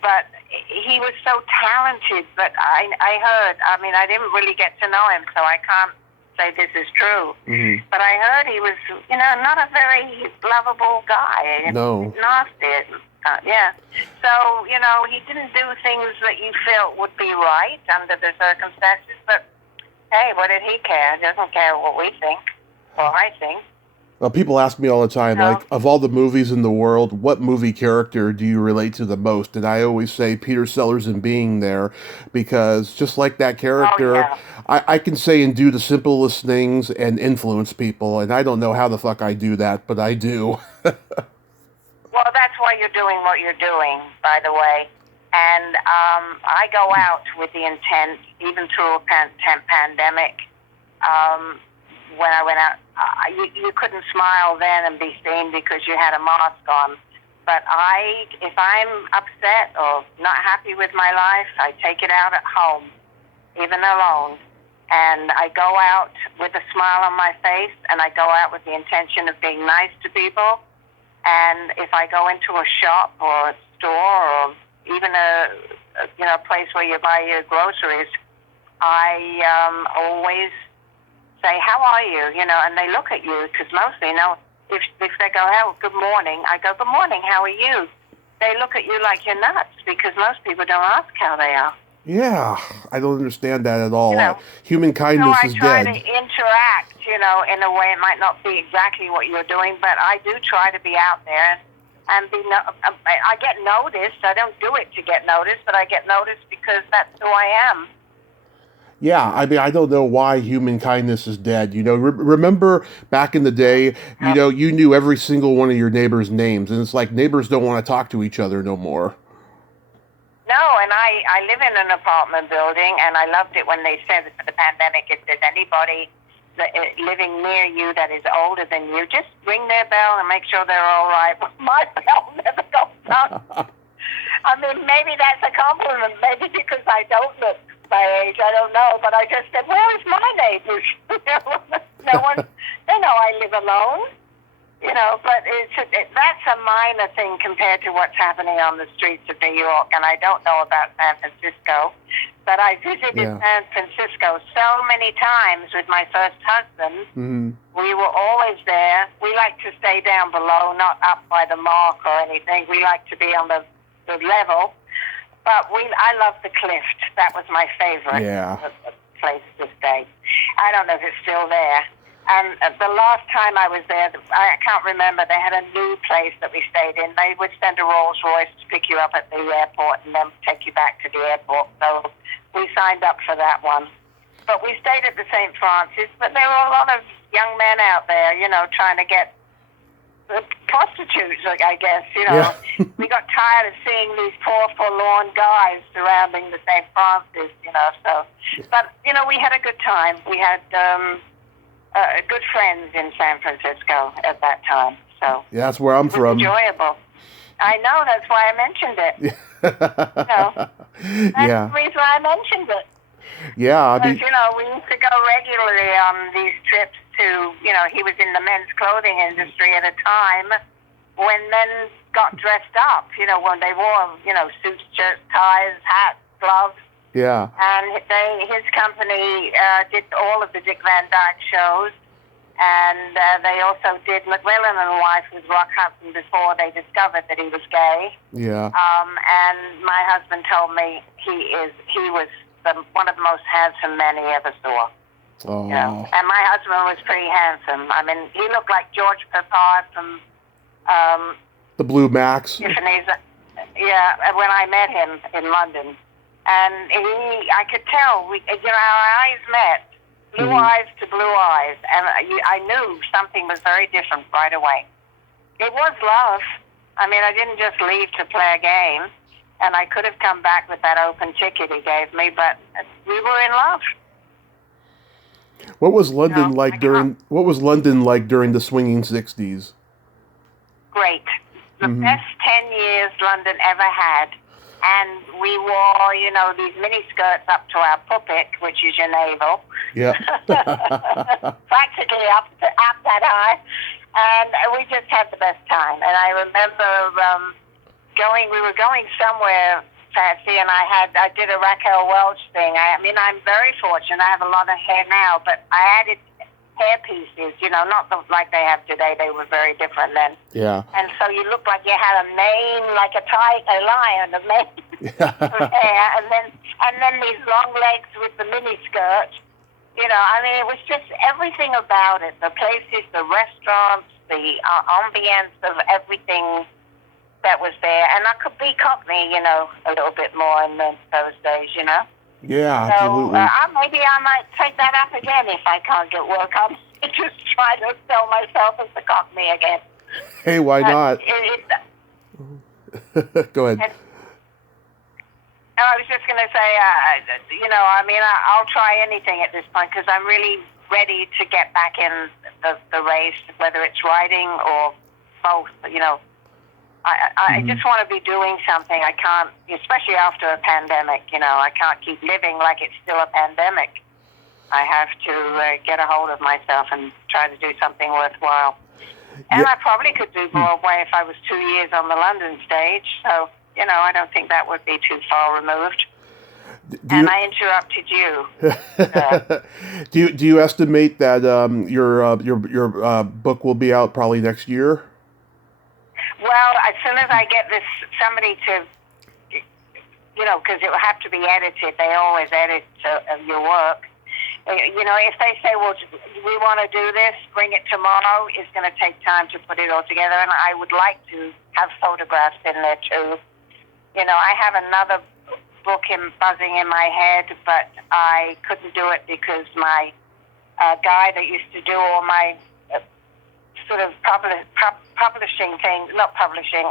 but he was so talented, but I heard, I didn't really get to know him, so I can't say this is true, Mm-hmm. but I heard he was, not a very lovable guy. No. Nasty. Yeah. So, he didn't do things that you felt would be right under the circumstances, but hey, what did he care? He doesn't care what we think, or I think. Well, people ask me all the time, No. like, of all the movies in the world, what movie character do you relate to the most? And I always say Peter Sellers in Being There, because just like that character, yeah. I can say and do the simplest things and influence people, and I don't know how the fuck I do that, but I do. Well, that's why you're doing what you're doing, by the way. And I go out with the intent, even through a pandemic. When I went out, you couldn't smile then and be seen because you had a mask on. But if I'm upset or not happy with my life, I take it out at home, even alone. And I go out with a smile on my face, and I go out with the intention of being nice to people. And if I go into a shop or a store or even a place where you buy your groceries, I always say, "How are you?" And they look at you because mostly, if they go, "Oh, good morning," I go, "Good morning. How are you?" They look at you like you're nuts because most people don't ask how they are. Yeah, I don't understand that at all. Human So kindness I is try dead. to interact, in a way. It might not be exactly what you're doing, but I do try to be out there and I get noticed. I don't do it to get noticed, but I get noticed because that's who I am. Yeah, I mean, I don't know why human kindness is dead. Remember back in the day, you knew every single one of your neighbors' names, and it's like neighbors don't want to talk to each other no more. No, and I live in an apartment building, and I loved it when they said for the pandemic, if there's anybody living near you that is older than you, just ring their bell and make sure they're all right. My bell never goes up. I mean, maybe that's a compliment, maybe because I don't look my age, I don't know, but I just said, where is my neighbors? No one, they know I live alone. But that's a minor thing compared to what's happening on the streets of New York. And I don't know about San Francisco, but I visited San Francisco so many times with my first husband. Mm-hmm. We were always there. We like to stay down below, not up by the mark or anything. We like to be on the level. But I love the Clift. That was my favorite place to stay. I don't know if it's still there. And the last time I was there, I can't remember, they had a new place that we stayed in. They would send a Rolls Royce to pick you up at the airport and then take you back to the airport. So we signed up for that one. But we stayed at the St. Francis, but there were a lot of young men out there, trying to get prostitutes, I guess, Yeah. We got tired of seeing these poor forlorn guys surrounding the St. Francis, so. But, we had a good time. We had good friends in San Francisco at that time. So yeah, that's where I'm from. Enjoyable. I know, that's why I mentioned it. That's the reason I mentioned it. Yeah, because, we used to go regularly on these trips to, he was in the men's clothing industry at a time when men got dressed up, when they wore, suits, shirts, ties, hats, gloves. Yeah. And his company did all of the Dick Van Dyke shows, and they also did McMillan and Wife with Rock Hudson before they discovered that he was gay. Yeah. And my husband told me he was one of the most handsome men he ever saw. Oh. And my husband was pretty handsome. I mean, he looked like George Peppard from the Blue Max. Tiffany's. Yeah, when I met him in London. And I could tell, our eyes met, blue eyes to blue eyes, and I knew something was very different right away. It was love. I mean, I didn't just leave to play a game, and I could have come back with that open ticket he gave me, but we were in love. What was London like during the swinging 60s? Great. The best 10 years London ever had. And we wore, these mini skirts up to our puppet, which is your navel. Yeah. Practically up that high. And we just had the best time. And I remember we were going somewhere fancy, and I did a Raquel Welch thing. I mean, I'm very fortunate. I have a lot of hair now, but I added hair pieces, not like they have today. They were very different then. Yeah. And so you looked like you had a mane, like a lion, a mane of hair, and then these long legs with the mini skirt. I mean, it was just everything about it. The places, the restaurants, the ambience of everything that was there. And I could be Cockney, a little bit more in those days, Yeah, absolutely. So maybe I might take that up again if I can't get work. I'm just trying to sell myself as the Cockney again. Hey, why not? Go ahead. I was just going to say, I'll try anything at this point because I'm really ready to get back in the race, whether it's riding or both, I just want to be doing something. I can't, especially after a pandemic, I can't keep living like it's still a pandemic. I have to get a hold of myself and try to do something worthwhile. And Yeah. I probably could do Broadway if I was 2 years on the London stage. So, I don't think that would be too far removed. And I interrupted you. Do you estimate that your book will be out probably next year? Well, as soon as I get somebody to, because it will have to be edited. They always edit your work. If they say, well, we want to do this, bring it tomorrow, it's going to take time to put it all together. And I would like to have photographs in there too. I have another book buzzing in my head, but I couldn't do it because my guy that used to do all my sort of publishing things, not publishing,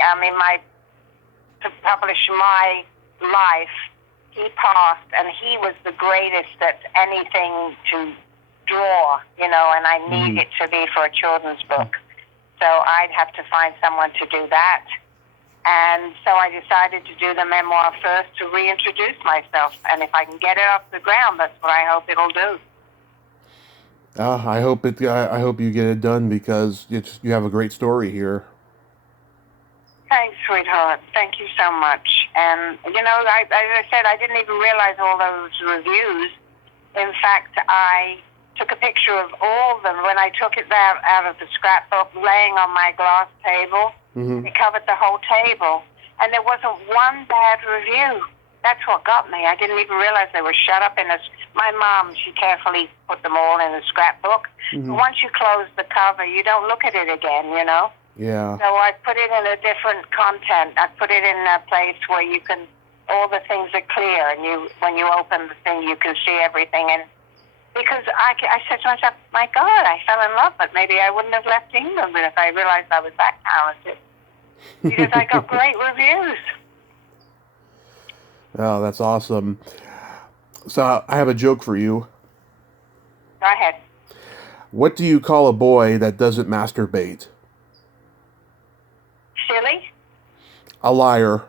to publish my life, he passed, and he was the greatest at anything to draw, and I need it to be for a children's book. So I'd have to find someone to do that. And so I decided to do the memoir first to reintroduce myself. And if I can get it off the ground, that's what I hope it'll do. I hope you get it done because you have a great story here. Thanks, sweetheart. Thank you so much. And, as I said, I didn't even realize all those reviews. In fact, I took a picture of all of them when I took it out of the scrapbook, laying on my glass table. Mm-hmm. It covered the whole table. And there wasn't one bad review. That's what got me. I didn't even realize they were shut up in my mom, she carefully put them all in a scrapbook. Mm-hmm. Once you close the cover, you don't look at it again, Yeah. So I put it in a different content. I put it in a place where all the things are clear, and when you open the thing, you can see everything. And because I said to myself, my God, I fell in love, but maybe I wouldn't have left England if I realized I was that talented. Because I got great reviews. Oh, that's awesome. So I have a joke for you. Go ahead. What do you call a boy that doesn't masturbate? Silly? A liar.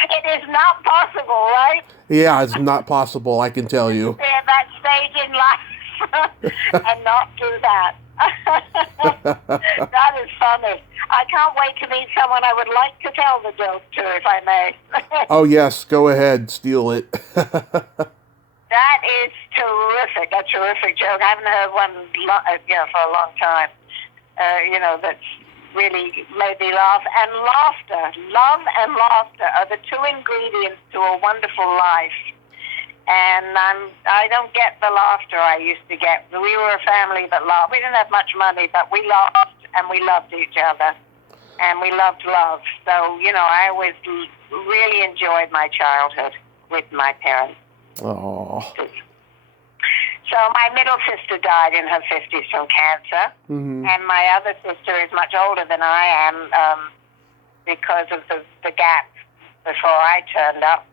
It is not possible, right? Yeah, it's not possible, I can tell you. Be at that stage in life and not do that. That is funny. I can't wait to meet someone I would like to tell the joke to, if I may. Oh, yes, go ahead, steal it. That is terrific. A terrific joke. I haven't heard one for a long time. That's really made me laugh. And laughter, love and laughter are the two ingredients to a wonderful life. And I don't get the laughter I used to get. We were a family that laughed. We didn't have much money, but we laughed and we loved each other. And we loved love. So, I always really enjoyed my childhood with my parents. Oh. So my middle sister died in her 50s from cancer. Mm-hmm. And my other sister is much older than I am because of the gap before I turned up.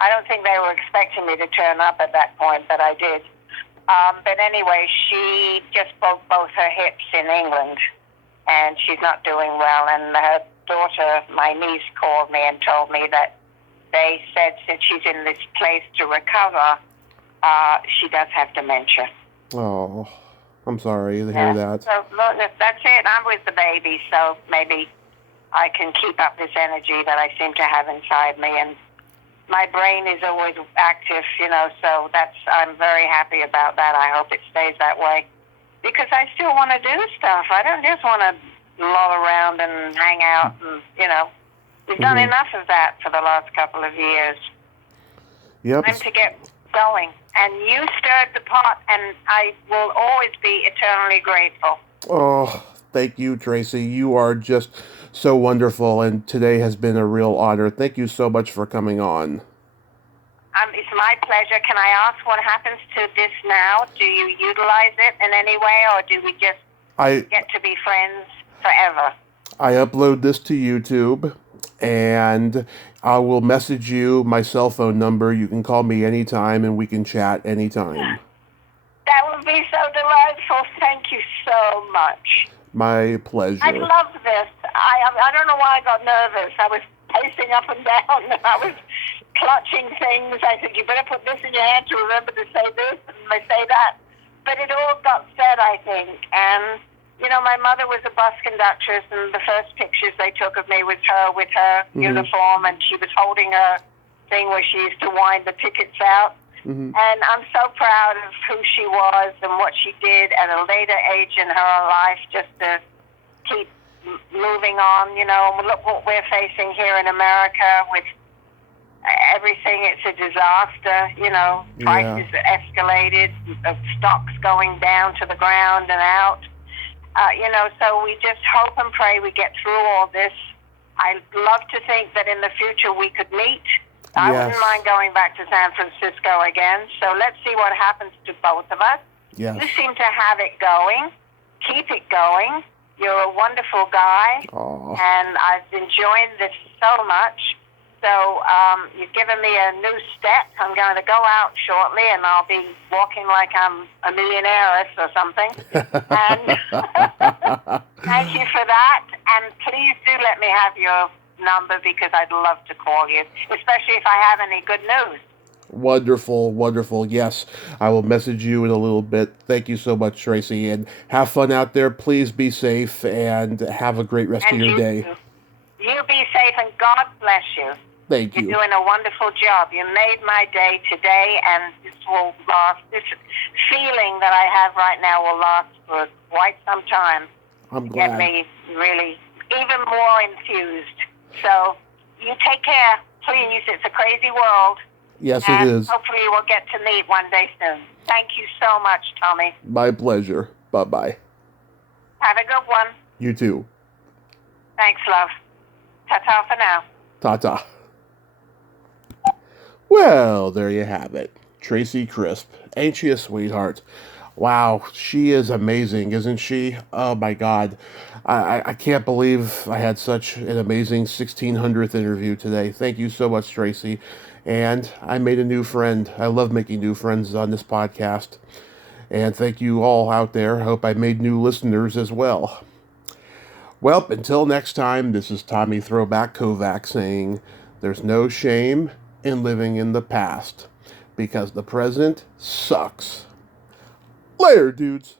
I don't think they were expecting me to turn up at that point, but I did. But anyway, she just broke both her hips in England, and she's not doing well. And her daughter, my niece, called me and told me that they said since she's in this place to recover, she does have dementia. Oh, I'm sorry to hear that. So that's it. I'm with the baby, so maybe I can keep up this energy that I seem to have inside me. And my brain is always active, so I'm very happy about that. I hope it stays that way. Because I still want to do stuff. I don't just want to loll around and hang out and, we've done enough of that for the last couple of years. Yep. Time to get going. And you stirred the pot, and I will always be eternally grateful. Oh, thank you, Tracey. You are just so wonderful, and today has been a real honor. Thank you so much for coming on. It's my pleasure. Can I ask what happens to this now? Do you utilize it in any way, or do we just get to be friends forever? I upload this to YouTube, and I will message you my cell phone number. You can call me anytime, and we can chat anytime. That would be so delightful. Thank you so much. My pleasure. I love this. I don't know why I got nervous. I was pacing up and down, and I was clutching things. I said, you better put this in your hand to remember to say this, and they say that. But it all got said, I think. And, you know, my mother was a bus conductress, and the first pictures they took of me was her with her uniform, and she was holding a thing where she used to wind the tickets out. And I'm so proud of who she was and what she did at a later age in her life, just to keep moving on. You know, look what we're facing here in America with everything. It's a disaster. You know, prices escalated, stocks going down to the ground and out. You know, so we just hope and pray we get through all this. I'd love to think that in the future we could meet. I wouldn't mind going back to San Francisco again. So let's see what happens to both of us. Yes. You seem to have it going. Keep it going. You're a wonderful guy. Aww. And I've enjoyed this so much. So you've given me a new step. I'm going to go out shortly, and I'll be walking like I'm a millionaire or something. And thank you for that. And please do let me have your number, because I'd love to call you, especially if I have any good news. Wonderful, wonderful. Yes, I will message you in a little bit. Thank you so much, Tracey, and have fun out there. Please be safe and have a great rest of your day. You be safe, and God bless you. Thank you. You're doing a wonderful job. You made my day today, and this will last. This feeling that I have right now will last for quite some time. I'm glad. Get me really even more enthused. So you take care, please. It's a crazy world. Yes, and it is. Hopefully we'll get to meet one day soon. Thank you so much, Tommy. My pleasure. Bye-bye. Have a good one. You too. Thanks, love. Ta-ta for now. Ta-ta. Well, there you have it. Tracey Crisp. Ain't she a sweetheart? Wow, she is amazing, isn't she? Oh my God. I can't believe I had such an amazing 1600th interview today. Thank you so much, Tracey. And I made a new friend. I love making new friends on this podcast. And thank you all out there. I hope I made new listeners as well. Well, until next time, this is Tommy Throwback Kovac saying, there's no shame in living in the past, because the present sucks. Later, dudes.